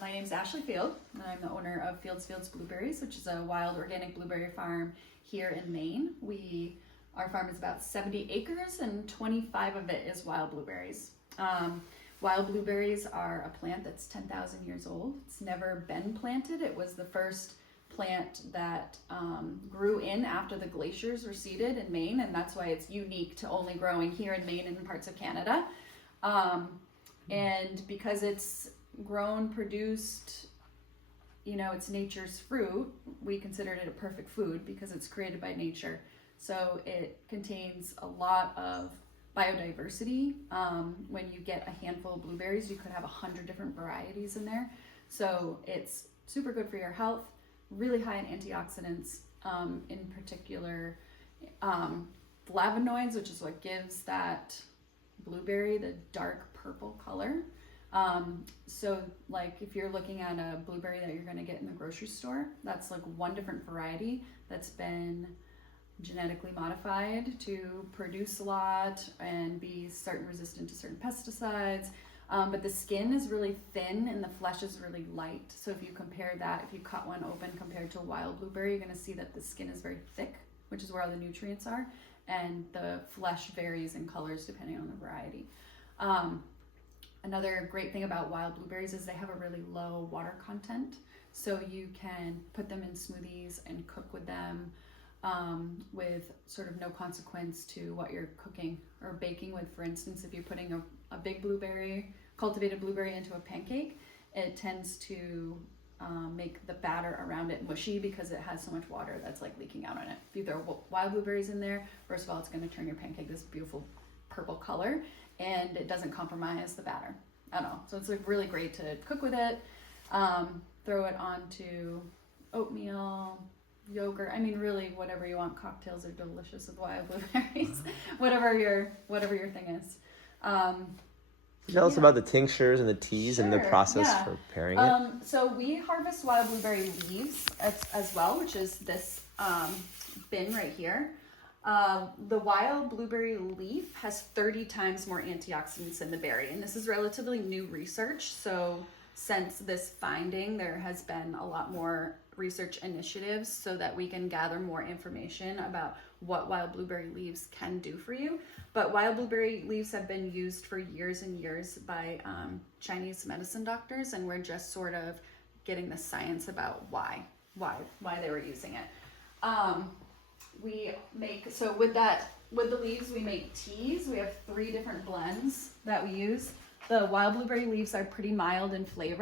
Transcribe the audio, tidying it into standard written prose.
My name's Ashley Field, and I'm the owner of Fields Blueberries, which is a wild organic blueberry farm here in Maine. Our farm is about 70 acres, and 25 of it is wild blueberries. Wild blueberries are a plant that's 10,000 years old. It's never been planted. It was the first plant that grew in after the glaciers receded in Maine, and that's why it's unique to only growing here in Maine and in parts of Canada. And because it's grown, produced, it's nature's fruit, we considered it a perfect food because it's created by nature. So it contains a lot of biodiversity. When you get a handful of blueberries, you could have 100 different varieties in there. So it's super good for your health, really high in antioxidants, in particular flavonoids, which is what gives that blueberry the dark purple color. So like if you're looking at a blueberry that you're going to get in the grocery store, that's like one different variety that's been genetically modified to produce a lot and be certain resistant to certain pesticides. But the skin is really thin and the flesh is really light. So if you compare that, if you cut one open compared to a wild blueberry, you're going to see that the skin is very thick, which is where all the nutrients are, and the flesh varies in colors depending on the variety. Another great thing about wild blueberries is they have a really low water content. So you can put them in smoothies and cook with them with sort of no consequence to what you're cooking or baking with. For instance, if you're putting a big blueberry, cultivated blueberry into a pancake, it tends to make the batter around it mushy because it has so much water that's like leaking out on it. If you throw wild blueberries in there, first of all, it's going to turn your pancake this beautiful purple color, and it doesn't compromise the batter at all. So it's like really great to cook with it, throw it onto oatmeal, yogurt. I mean, really, whatever you want. Cocktails are delicious with wild blueberries. whatever your thing is. Tell us about the tinctures and the teas and the process for preparing it. So we harvest wild blueberry leaves as well, which is this bin right here. The wild blueberry leaf has 30 times more antioxidants than the berry, and this is relatively new research. So since this finding, there has been a lot more research initiatives so that we can gather more information about what wild blueberry leaves can do for you. But wild blueberry leaves have been used for years and years by Chinese medicine doctors, and we're just sort of getting the science about why they were using it. With the leaves, we make teas. We have 3 different blends that we use. The wild blueberry leaves are pretty mild in flavor.